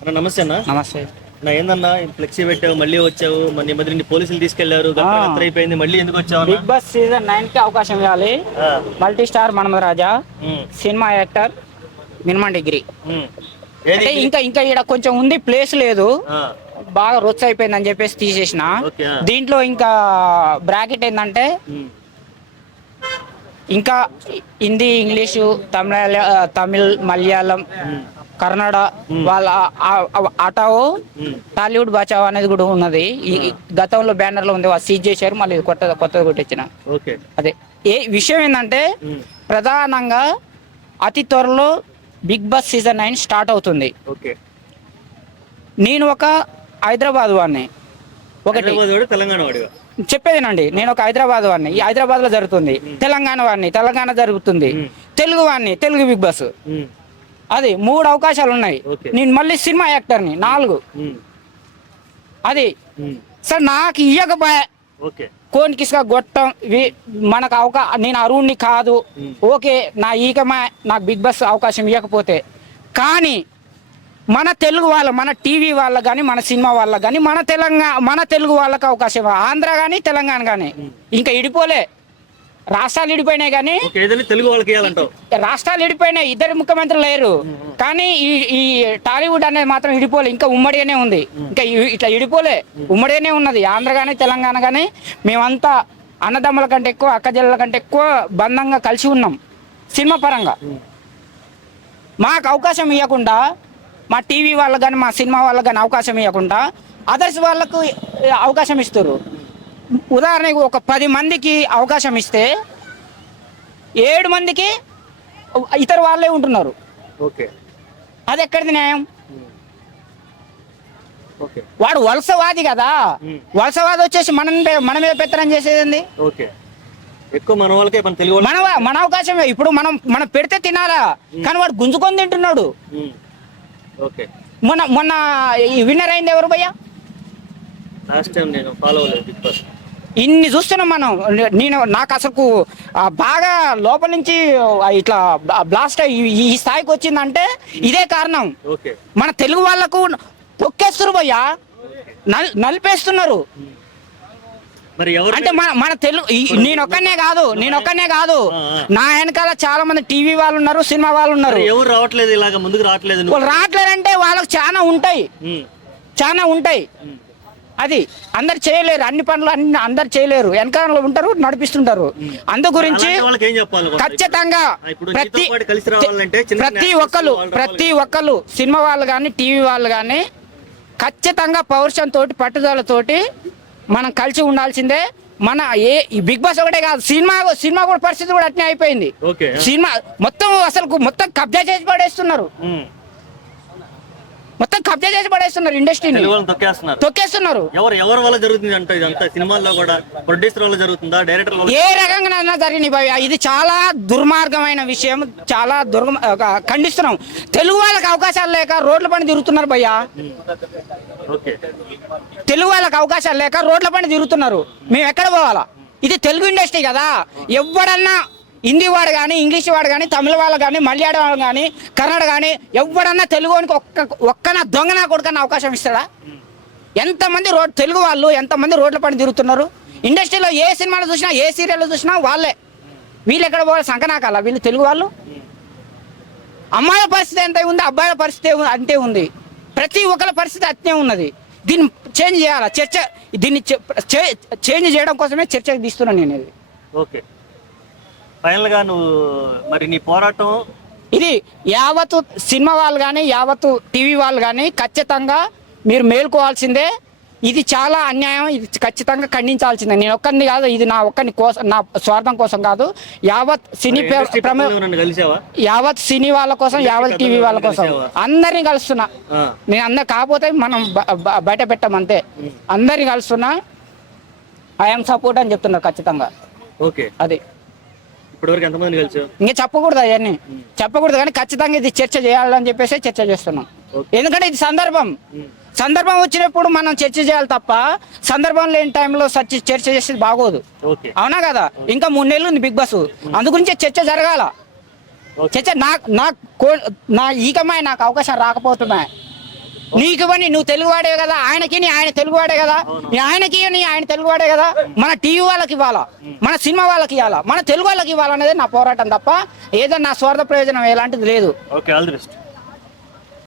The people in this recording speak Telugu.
అన్న నమస్తే అన్న. నమస్తే. నా ఏందన్నా? ఫ్లెక్సీ పెట్టావు మళ్ళీ వచ్చావు మన మధ్య నుండి పోలీసులు తీసుకెళ్ళారు అయిపోయింది మళ్ళీ ఎందుకు వచ్చావు? బిగ్ బాస్ సీజన్ నైన్కి అవకాశం ఇవ్వాలి. మల్టీ స్టార్ రాజా సినిమా యాక్టర్ మినిమం డిగ్రీ. అంటే ఇంకా ఇంకా ఇక్కడ కొంచెం ఉంది ప్లేస్ లేదు. బాగా రొచ్చ అయిపోయింది అని చెప్పేసి తీసేసిన. దీంట్లో ఇంకా బ్రాకెట్ ఏంటంటే ఇంకా హిందీ ఇంగ్లీషు తమిళ తమిళ్ మలయాళం కన్నడ వాళ్ళ ఉమ్, టాలీవుడ్ బచావ్ అనేది కూడా ఉన్నది. ఈ గతంలో బ్యానర్లో ఉంది వాళ్ళు సీజ్ చేశారు మళ్ళీ కొత్త కొత్తది కొట్టించిన అదే. ఏ విషయం ఏంటంటే ప్రధానంగా అతి త్వరలో big boss season nine start అవుతుంది. ఓకే. నేను ఒక హైదరాబాద్ వాడిని. ఒకటి. తెలంగాణ చెప్పేదేనండి నేను ఒక హైదరాబాద్ వాడిని. ఈ హైదరాబాద్లో జరుగుతుంది తెలంగాణ వాడిని తెలంగాణ జరుగుతుంది. తెలుగు వాడిని తెలుగు బిగ్ బాస్. అది మూడు అవకాశాలు ఉన్నాయి. నేను మళ్ళీ సినిమా యాక్టర్ని నాలుగు. అది సార్ నాకు ఇయ్యకపోయా కోనికిసుగా గొట్టం మనకు అవకా నేను అరుణ్ణి కాదు. ఓకే నా ఈకమా నాకు బిగ్ బాస్ అవకాశం ఇవ్వకపోతే కానీ మన తెలుగు వాళ్ళ మన టీవీ వాళ్ళకి కానీ మన సినిమా వాళ్ళకి కానీ మన తెలంగాణ మన తెలుగు వాళ్ళకి అవకాశం ఆంధ్ర కానీ తెలంగాణ కానీ ఇంకా ఇడిపోలే. రాష్ట్రాలు ఇడిపోయినాయి కానీ తెలుగు వాళ్ళకి రాష్ట్రాలు ఇడిపోయినాయి ఇద్దరు ముఖ్యమంత్రులు లేరు. కానీ ఈ ఈ టాలీవుడ్ అనేది మాత్రం ఇడిపోలే ఇంకా ఉమ్మడిగానే ఉంది. ఇంకా ఇట్లా ఇడిపోలే ఉమ్మడిగానే ఉన్నది. ఆంధ్ర కానీ తెలంగాణ కానీ మేమంతా అన్నదమ్ముల కంటే ఎక్కువ అక్కజల్లల కంటే ఎక్కువ బంధంగా కలిసి ఉన్నాం సినిమా పరంగా. మాకు అవకాశం ఇవ్వకుండా మా టీవీ వాళ్ళకి కానీ మా సినిమా వాళ్ళకి కానీ అవకాశం ఇవ్వకుండా అదర్స్ వాళ్ళకు అవకాశం ఇస్తారు ఉదాహరణకు ఒక పది మందికి అవకాశం ఇస్తే ఏడు మందికి ఇతర వాళ్ళే ఉంటున్నారు. ఓకే. అది ఎక్కడిది న్యాయం? వాడు వలసవాది కదా. వలసవాది వచ్చేసి మన మన మీద పెత్తనం చేసేది ఏంది? ఓకే. ఎక్కువ మన వాళ్ళకే మన తెలుగు వాళ్ళు మన మన అవకాశమే. ఇప్పుడు మనం మనం పెడితే తినాలా? కానీ వాడు గుంజుకొని తింటున్నాడు. ఓకే. మొన్న మొన్న విన్నర్ అయింది ఎవరు భయ్యా? లాస్ట్ టైం నేను ఫాలో అవ్వలేదు బిగ్ బాస్. ఇన్ని చూస్తున్నాం మనం నేను నాకు అసలు బాగా లోపల నుంచి ఇట్లా బ్లాస్ట్ అయ్యి ఈ- స్థాయికి వచ్చిందంటే ఇదే కారణం. మన తెలుగు వాళ్ళకు తొక్కేస్తారు భయ్యా. నల్ నలిపేస్తున్నారు. అంటే మన మన తెలుగు నేను ఒక్కనే కాదు నేను ఒక్కనే కాదు. నా వెనకాల చాలా మంది టీవీ వాళ్ళు ఉన్నారు సినిమా వాళ్ళు ఉన్నారు. ఎవరు రావట్లేదు ఇలాగ ముందుకు రావట్లేదు వాళ్ళు రావట్లేదంటే వాళ్ళకి చాలా ఉంటాయి. చాలా ఉంటాయి. అది అందరు చేయలేరు అన్ని పనులు అన్ని అందరు చేయలేరు. వెనకాల ఉంటారు నడిపిస్తుంటారు. అందు గురించి? ఖచ్చితంగా ప్రతి ప్రతి ఒక్కరు ప్రతి ఒక్కరు సినిమా వాళ్ళు కానీ టీవీ వాళ్ళు కానీ ఖచ్చితంగా పౌరుషంతో పట్టుదలతోటి మనం కలిసి ఉండాల్సిందే. మన ఏ ఈ బిగ్ బాస్ ఒకటే కాదు సినిమా సినిమా కూడా పరిస్థితి కూడా అట్నే అయిపోయింది. సినిమా మొత్తం అసలు మొత్తం కబ్జా చేసి పడేస్తున్నారు. మొత్తం కబ్జా చేసి పడేస్తున్నారు ఇండస్ట్రీని. తొక్కేస్తున్నారు. తొక్కేస్తున్నారు. ఎవరు ఎవరి వల్ల జరుగుతుంది అంట ఇదంతా సినిమాల్లో కూడా ప్రొడ్యూసర్ వల్ల జరుగుతుందా డైరెక్టర్ ఏ రకంగా జరిగింది ఇది చాలా దుర్మార్గమైన విషయం చాలా దుర్గ ఒక ఖండిస్తున్నాం. తెలుగు వాళ్ళకి అవకాశాలు లేక రోడ్ల పని తిరుగుతున్నారు భయ్య. తెలుగు వాళ్ళకి అవకాశాలు లేక రోడ్ల పని తిరుగుతున్నారు. మేము ఎక్కడ పోవాలా? ఇది తెలుగు ఇండస్ట్రీ కదా. ఎవడన్నా హిందీ వాడు కానీ ఇంగ్లీష్ వాడు కానీ తమిళ వాళ్ళు కానీ మలయాళం వాళ్ళు కానీ కన్నడ కానీ ఎవడన్నా తెలుగు ఒక్క ఒక్కన దొంగనా కొడుకన్నా అవకాశం ఇస్తాడా? ఎంతమంది రోడ్ తెలుగు వాళ్ళు ఎంతమంది రోడ్ల పని తిరుగుతున్నారు? ఇండస్ట్రీలో ఏ సినిమాలు చూసినా ఏ సీరియల్ చూసినా వాళ్ళే. వీళ్ళు ఎక్కడ పోవాలి? సంకనాకాల. వీళ్ళు తెలుగు వాళ్ళు? అమ్మాయిల పరిస్థితి ఎంత ఉంది? అబ్బాయిల పరిస్థితి అంతే ఉంది. ప్రతి ఒక్కరి పరిస్థితి అట్నే ఉన్నది. దీన్ని చేంజ్ చేయాలా? చర్చ దీన్ని చే- చేంజ్ చేయడం కోసమే చర్చకు తీస్తున్నాను నేను ఇది ఓకే. ఫైనల్గా నువ్వు మరి నీ పోరాటం ఇది యావత్తు సినిమా వాళ్ళు కానీ యావత్తు టీవీ వాళ్ళు కానీ ఖచ్చితంగా మీరు మేల్కోవాల్సిందే. ఇది చాలా అన్యాయం. ఇది ఖచ్చితంగా ఖండించాల్సిందే. నేను ఒక్కరిని కాదు ఇది నా ఒక్కరిని కోసం నా స్వార్థం కోసం కాదు. యావత్ సినీ యావత్ సినీ వాళ్ళ కోసం యావత్ టీవీ వాళ్ళ కోసం. అందరినీ కలుస్తున్నా. నేను అందరు కాకపోతే మనం బయట పెట్టాం అంతే. అందరినీ కలుస్తున్నా. ఐఎమ్ సపోర్ట్ అని చెప్తున్నారు ఖచ్చితంగా. ఓకే. అది. ఇప్పటివరకు ఎంతమంది ఇంకా చెప్పకూడదు అవన్నీ. చెప్పకూడదు కానీ ఖచ్చితంగా ఇది చర్చ చేయాలని చెప్పేసి చర్చ చేస్తున్నాం. ఎందుకంటే ఇది సందర్భం. సందర్భం వచ్చినప్పుడు మనం చర్చ చేయాలి తప్ప సందర్భం లేని టైంలో చర్చ చర్చ చేసేది బాగోదు. అవునా కదా? ఇంకా మూడు నెలలు ఉంది బిగ్ బాస్. అందు గురించి చర్చ జరగాల. చర్చ నా నా నా ఈకమాయ నాకు అవకాశం రాకపోతున్నాయి నీకు ఇవ్వని నువ్వు తెలుగువాడే కదా ఆయనకి నీ ఆయన తెలుగువాడే కదా నీ ఆయనకి నీ ఆయన తెలుగువాడే కదా మన టీవీ వాళ్ళకి ఇవ్వాలా? మన సినిమా వాళ్ళకి ఇవ్వాలా? మన తెలుగు వాళ్ళకి ఇవ్వాలనేది నా పోరాటం తప్ప ఏదో నా స్వార్థ ప్రయోజనం ఎలాంటిది లేదు. Okay all the best.